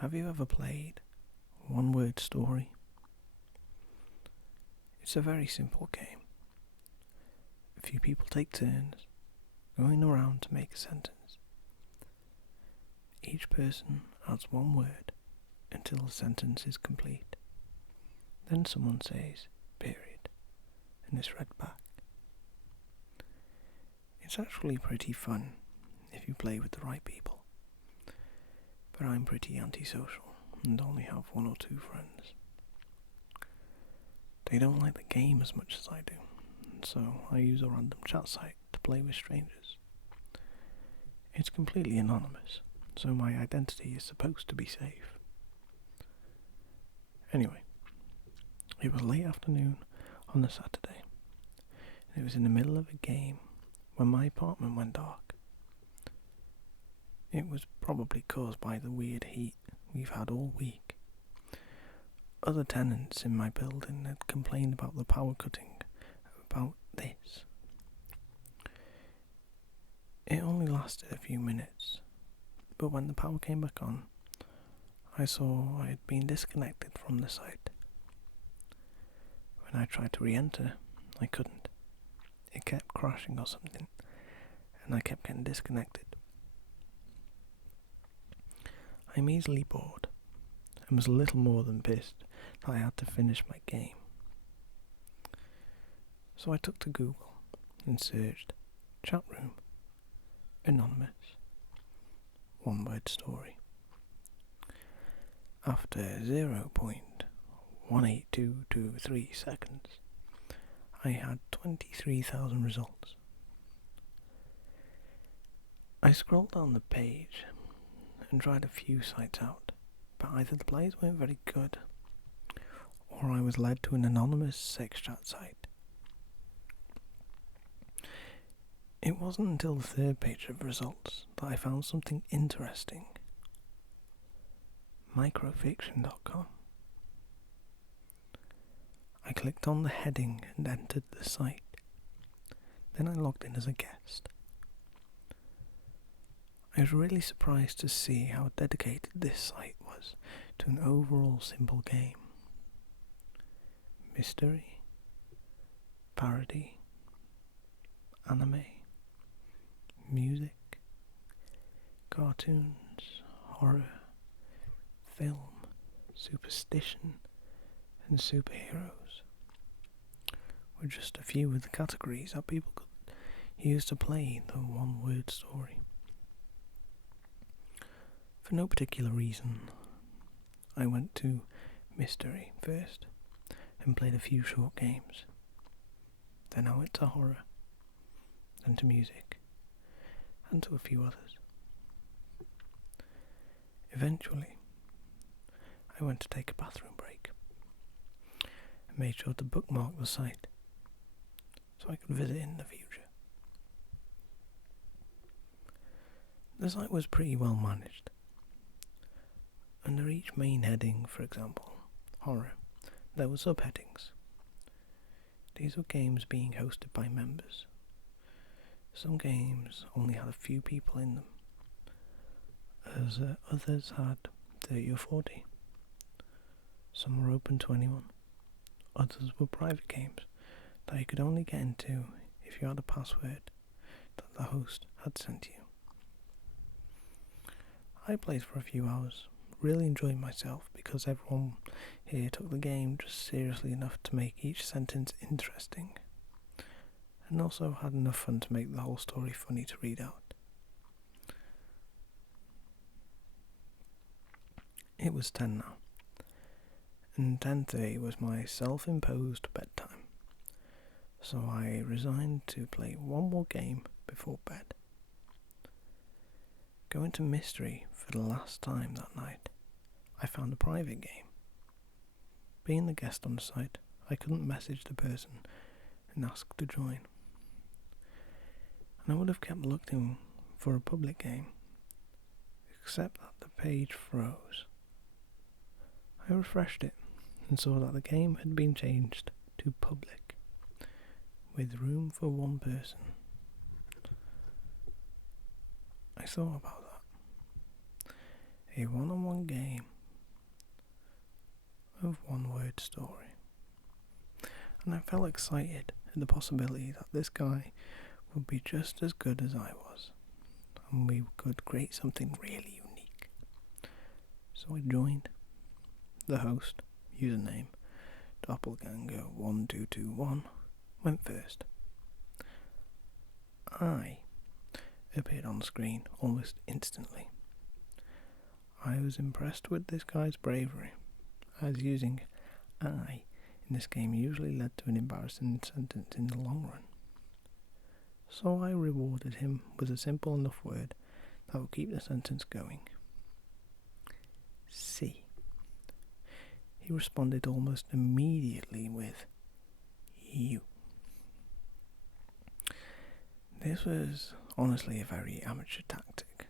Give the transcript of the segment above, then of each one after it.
Have you ever played One Word Story? It's a very simple game. A few people take turns going around to make a sentence. Each person adds one word until the sentence is complete. Then someone says, period, and it's read back. It's actually pretty fun if you play with the right people. But I'm pretty antisocial and only have one or two friends. They don't like the game as much as I do, and so I use a random chat site to play with strangers. It's completely anonymous, so my identity is supposed to be safe. Anyway, it was late afternoon on a Saturday, and it was in the middle of a game when my apartment went dark. It was probably caused by the weird heat we've had all week. Other tenants in my building had complained about the power cutting, about this. It only lasted a few minutes, but when the power came back on, I saw I had been disconnected from the site. When I tried to re-enter, I couldn't. It kept crashing or something, and I kept getting disconnected. I'm easily bored, and was a little more than pissed that I had to finish my game. So I took to Google and searched chat room, anonymous, one word story. After 0.18223 seconds, I had 23,000 results. I scrolled down the page and tried a few sites out, but either the players weren't very good, or I was led to an anonymous sex chat site. It wasn't until the third page of results that I found something interesting. Microfiction.com. I clicked on the heading and entered the site. Then I logged in as a guest. I was really surprised to see how dedicated this site was to an overall simple game. Mystery, parody, anime, music, cartoons, horror, film, superstition, and superheroes were just a few of the categories that people could use to play the one-word story. For no particular reason, I went to mystery first and played a few short games. Then I went to horror, then to music, and to a few others. Eventually, I went to take a bathroom break and made sure to bookmark the site so I could visit in the future. The site was pretty well managed. Under each main heading, for example, horror, there were subheadings. These were games being hosted by members. Some games only had a few people in them, as others had 30 or 40. Some were open to anyone. Others were private games that you could only get into if you had a password that the host had sent you. I played for a few hours, really enjoyed myself because everyone here took the game just seriously enough to make each sentence interesting, and also had enough fun to make the whole story funny to read out. It was 10 now, and 10:30 was my self-imposed bedtime, so I resigned to play one more game before bed. Going to mystery for the last time that night, I found a private game. Being the guest on the site, I couldn't message the person and ask to join. And I would have kept looking for a public game, except that the page froze. I refreshed it and saw that the game had been changed to public, with room for one person. I thought about that. A one-on-one game of one-word story. And I felt excited at the possibility that this guy would be just as good as I was, and we could create something really unique. So I joined. The host, username Doppelganger1221, went first. I appeared on screen almost instantly. I was impressed with this guy's bravery, as using I in this game usually led to an embarrassing sentence in the long run. So I rewarded him with a simple enough word that would keep the sentence going. C. He responded almost immediately with you. This was honestly a very amateur tactic.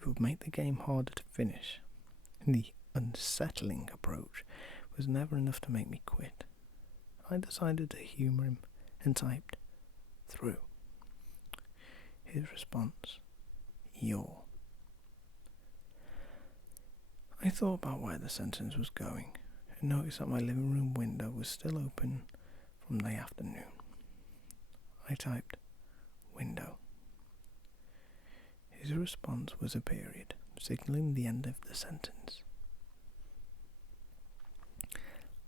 It would make the game harder to finish, and the unsettling approach was never enough to make me quit. I decided to humour him and typed through. His response, your. I thought about where the sentence was going and noticed that my living room window was still open from the afternoon. I typed window. His response was a period, signalling the end of the sentence.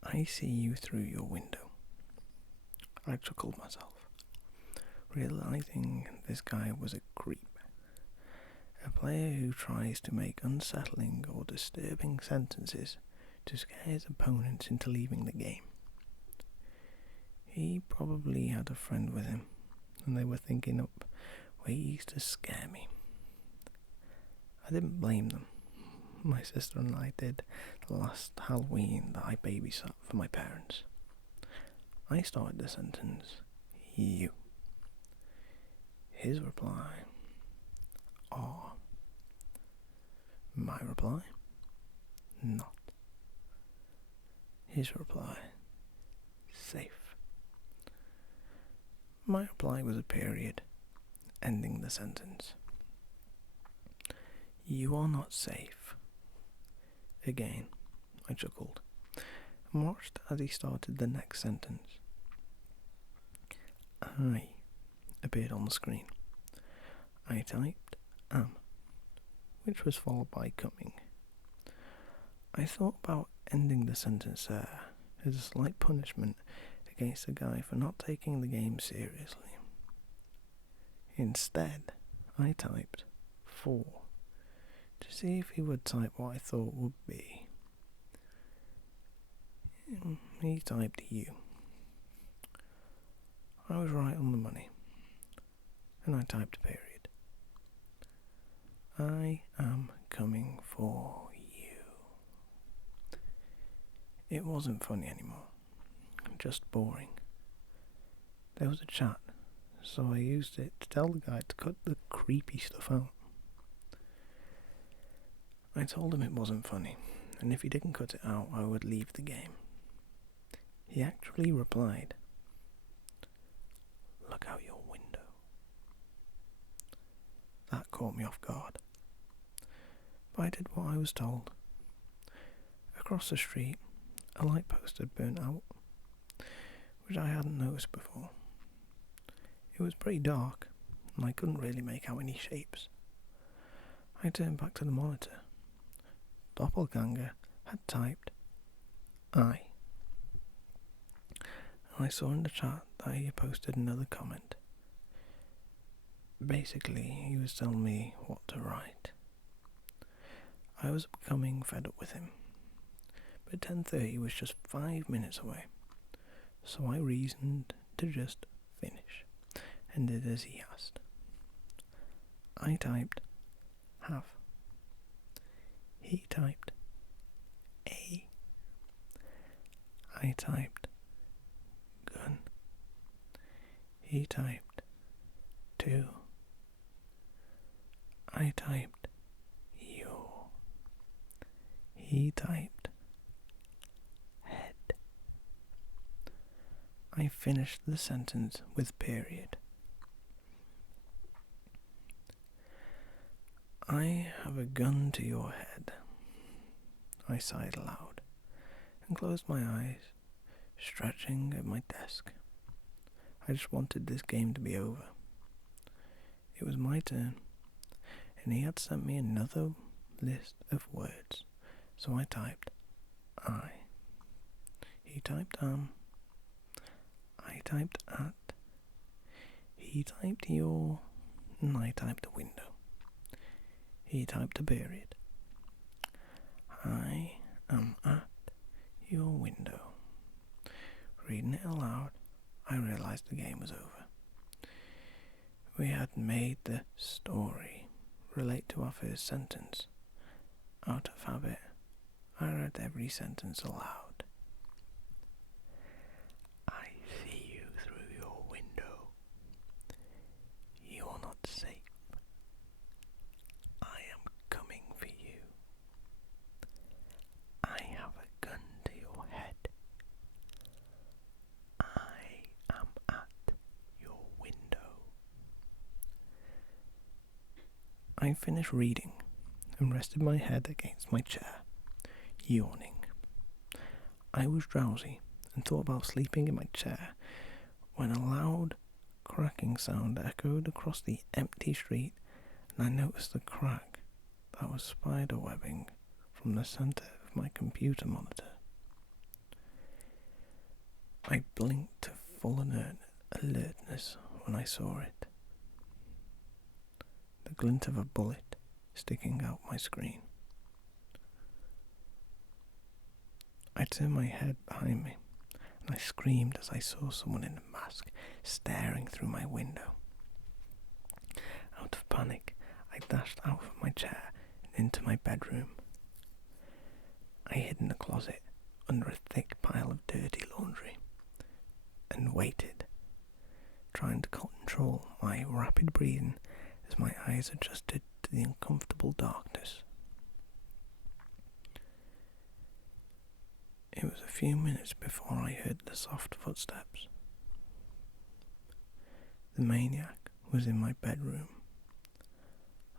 I see you through your window. I chuckled myself, realizing this guy was a creep. A player who tries to make unsettling or disturbing sentences to scare his opponents into leaving the game. He probably had a friend with him, and they were thinking up ways to scare me. I didn't blame them. My sister and I did the last Halloween that I babysat for my parents. I started the sentence, you. His reply, are. My reply, not. His reply, safe. My reply was a period, ending the sentence. You are not safe. Again, I chuckled, and watched as he started the next sentence. I appeared on the screen. I typed am, which was followed by coming. I thought about ending the sentence there as a slight punishment against the guy for not taking the game seriously. Instead, I typed 4 to see if he would type what I thought would be. He typed you. I was right on the money, and I typed period. I am coming for you. It wasn't funny anymore, just boring. There was a chat, so I used it to tell the guy to cut the creepy stuff out. I told him it wasn't funny, and if he didn't cut it out, I would leave the game. He actually replied, look out your window. That caught me off guard. But I did what I was told. Across the street, a light post had burnt out, which I hadn't noticed before. It was pretty dark, and I couldn't really make out any shapes. I turned back to the monitor. Doppelganger had typed I. And I saw in the chat that he posted another comment. Basically, he was telling me what to write. I was becoming fed up with him, but 10:30 was just 5 minutes away, so I reasoned to just finish, and did as he asked. I typed have. He typed a. I typed gun. He typed 2. I typed your. He typed head. I finished the sentence with period. I have a gun to your head. I sighed aloud and closed my eyes, stretching at my desk. I just wanted this game to be over. It was my turn, and he had sent me another list of words, so I typed I. He typed I typed at. He typed your, and I typed a window. He typed a period. I am at your window. Reading it aloud, I realised the game was over. We had made the story relate to our first sentence. Out of habit, I read every sentence aloud. I see you through your window. You are not safe. I am coming for you. I have a gun to your head. I am at your window. I finished reading and rested my head against my chair, yawning. I was drowsy and thought about sleeping in my chair when a loud cracking sound echoed across the empty street, and I noticed the crack that was spider webbing from the centre of my computer monitor. I blinked to full alertness when I saw it. The glint of a bullet sticking out my screen. I turned my head behind me, and I screamed as I saw someone in a mask staring through my window. Out of panic, I dashed out of my chair and into my bedroom. I hid in the closet under a thick pile of dirty laundry and waited, trying to control my rapid breathing as my eyes adjusted to the uncomfortable darkness. It was a few minutes before I heard the soft footsteps. The maniac was in my bedroom.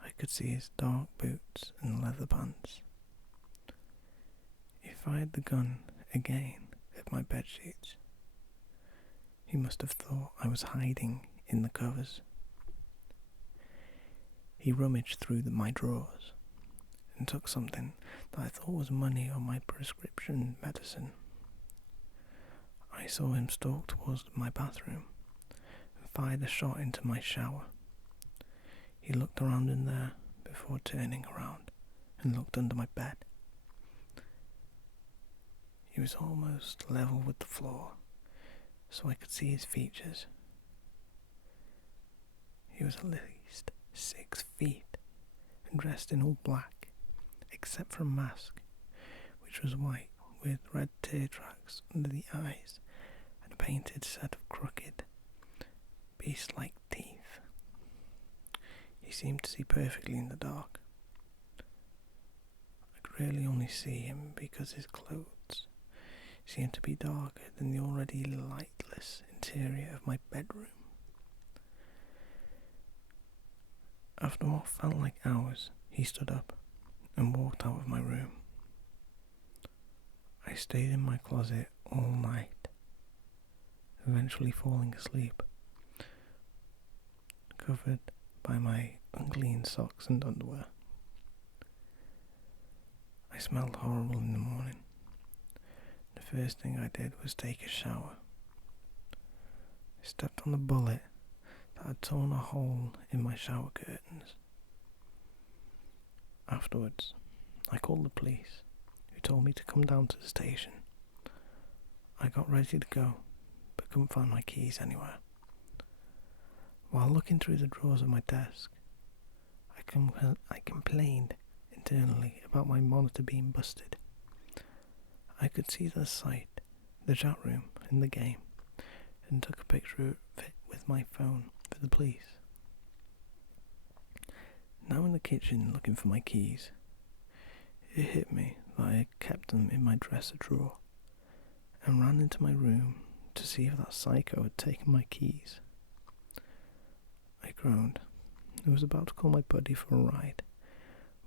I could see his dark boots and leather pants. He fired the gun again at my bedsheets. He must have thought I was hiding in the covers. He rummaged through my drawers and took something that I thought was money or my prescription medicine. I saw him stalk towards my bathroom and fired a shot into my shower. He looked around in there before turning around and looked under my bed. He was almost level with the floor, so I could see his features. He was at least 6 feet and dressed in all black, except for a mask, which was white with red tear tracks under the eyes and a painted set of crooked, beast-like teeth. He seemed to see perfectly in the dark. I could really only see him because his clothes seemed to be darker than the already lightless interior of my bedroom. After what felt like hours, he stood up and walked out of my room. I stayed in my closet all night, eventually falling asleep, covered by my unclean socks and underwear. I smelled horrible in the morning. The first thing I did was take a shower. I stepped on a bullet that had torn a hole in my shower curtains. Afterwards, I called the police, who told me to come down to the station. I got ready to go, but couldn't find my keys anywhere. While looking through the drawers of my desk, I complained internally about my monitor being busted. I could see the site, the chat room, and the game, and took a picture of it with my phone for the police. Now in the kitchen looking for my keys, it hit me that I had kept them in my dresser drawer, and ran into my room to see if that psycho had taken my keys. I groaned and was about to call my buddy for a ride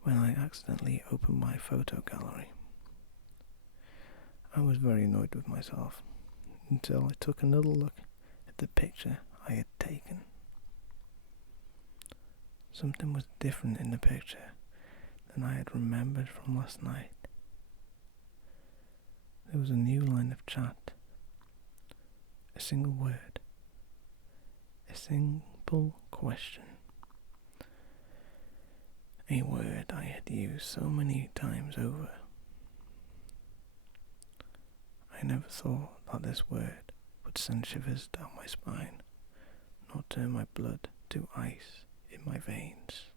when I accidentally opened my photo gallery. I was very annoyed with myself until I took another look at the picture I had taken. Something was different in the picture than I had remembered from last night. There was a new line of chat, a single word, a simple question, a word I had used so many times over. I never thought that this word would send shivers down my spine, nor turn my blood to ice in my veins.